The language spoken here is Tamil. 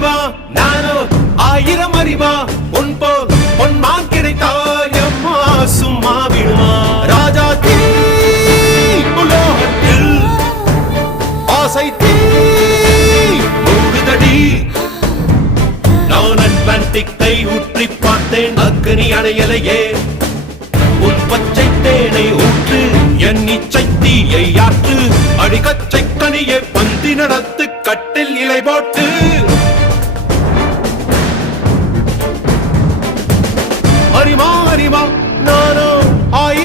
அறிவா நானோ ஆயிரம் அறிவா உன் போல் பொன்மான் கிடைத்தால் எம்மா சும்மா விடுமா ராஜா தீ உலோகத்தில் ஆசை தீ மூடுதடி நான் அட்லாண்டிக்கை ஊற்றி பார்த்தேன் அக்னி அணையலையே உன் பச்சை தேனை ஊற்று என் இச்சை தீயை ஆற்று அடிக்கச்சை கனியை பந்தி நடத்து கட்டில் இலை போட்டு அறிமா அறிமா நானோ